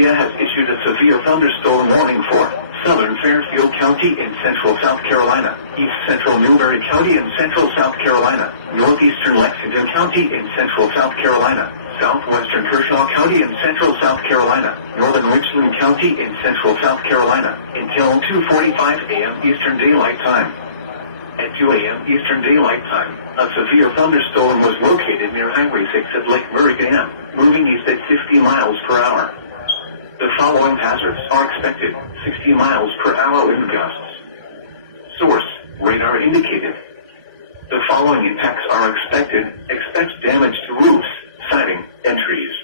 Columbia has issued a severe thunderstorm warning for southern Fairfield County in central South Carolina, east central Newberry County in central South Carolina, northeastern Lexington County in central South Carolina, southwestern Kershaw County in central South Carolina, northern Richland County in central South Carolina, until 2:45 a.m. Eastern Daylight Time. At 2 a.m. Eastern Daylight Time, a severe thunderstorm was located near Highway 6 at Lake Murray Dam, moving east at 60 miles per hour. The following hazards are expected: 60 miles per hour wind gusts. Source: radar indicated. The following impacts are expected: expect damage to roofs, siding, and trees.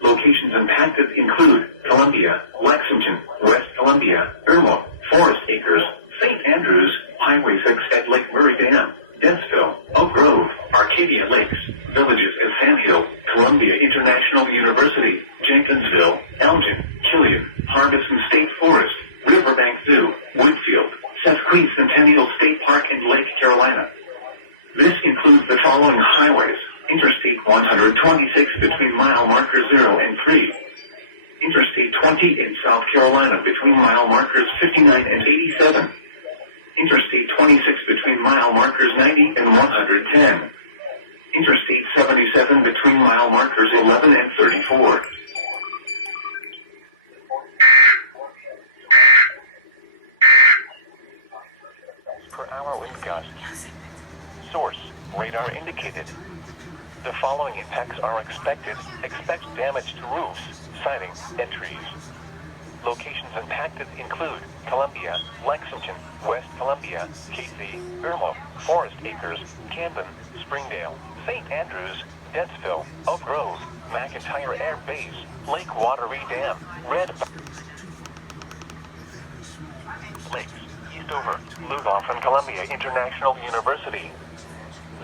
Locations impacted include Columbia, Lexington, West Columbia, Irma, Forest Acres, St. Andrews, Highway 6 at Lake Murray Dam, Dennisville, Oak Grove, Arcadia Lakes, Villages and Sandhill, Columbia International University, Jenkinsville, Elgin, Killian, Harbison State Forest, Riverbank Zoo, Woodfield, Sesquicentennial State Park, and Lake Carolina. This includes the following highways: Interstate 126 between mile markers 0 and 3. Interstate 20 in South Carolina between mile markers 59 and 87. Interstate 26 between mile markers 90 and 110. Interstate 77 between mile markers 11 and 34. Per hour wind gusts. Source: radar indicated. The following impacts are expected: expect damage to roofs, siding, and trees. Locations impacted include Columbia, Lexington, West Columbia, Casey, Irma, Forest Acres, Camden, Springdale, St. Andrews, Dennisville, Oak Grove, McIntyre Air Base, Lake Wateree Dam, Red Lakes, Eastover, Lugoff, and Columbia International University.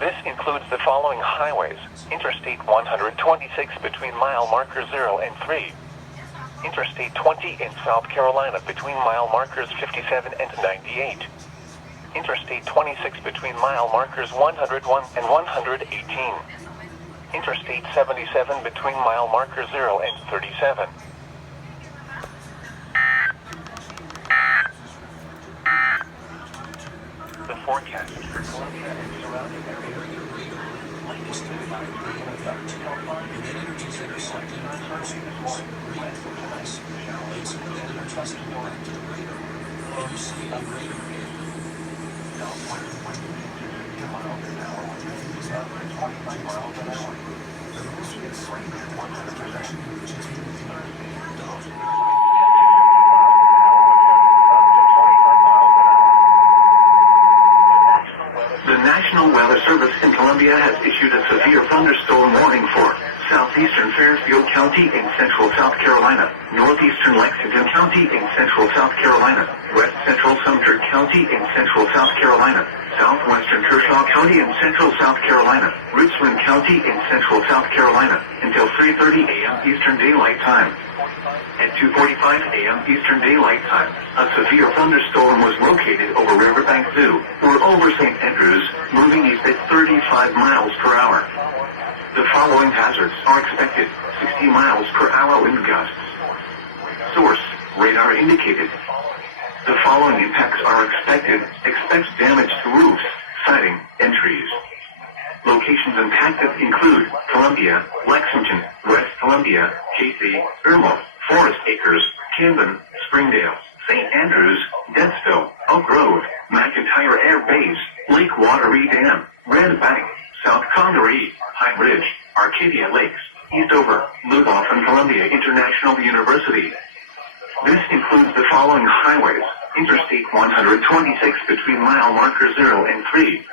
This includes the following highways: Interstate 126 between mile markers 0 and 3. Interstate 20 in South Carolina between mile markers 57 and 98. Interstate 26 between mile markers 101 and 118. Interstate 77 between mile markers 0 and 37. The forecast for Columbia and surrounding areas. The National Weather Service in Columbia has issued a severe thunderstorm warning for southeastern Fairfield County in central South Carolina, northeastern Lexington County in central South Carolina, west central Sumter County in central South Carolina, southwestern Kershaw County in central South Carolina, Richland County in central South Carolina, until 3:30 a.m. Eastern Daylight Time. At 2:45 a.m. Eastern Daylight Time, a severe thunderstorm was located over Riverbank Zoo, or over St. Andrews, moving east at 35 miles per hour. The following hazards are expected: 60 miles per hour wind gusts. Source: radar indicated. The following impacts are expected: expect damage to roofs, siding, and trees. Locations impacted include Columbia, Lexington, West Columbia, Casey, Irma, Forest Acres, Camden, Springdale, St. Andrews, Dennisville, Oak Grove, McIntyre Air Base, Lake Wateree Dam, Red Bank, South Congaree, Pine Ridge, Arcadia Lakes, Eastover, Lugoff, and Columbia International University. This includes the following highways: Interstate 126 between mile markers 0 and 3.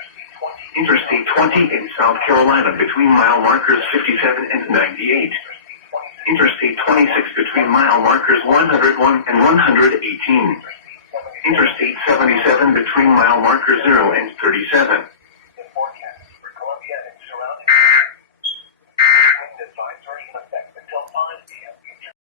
Interstate 20 in South Carolina between mile markers 57 and 98. Interstate 26 between mile markers 101 and 118. Interstate 77 between mile markers 0 and 37.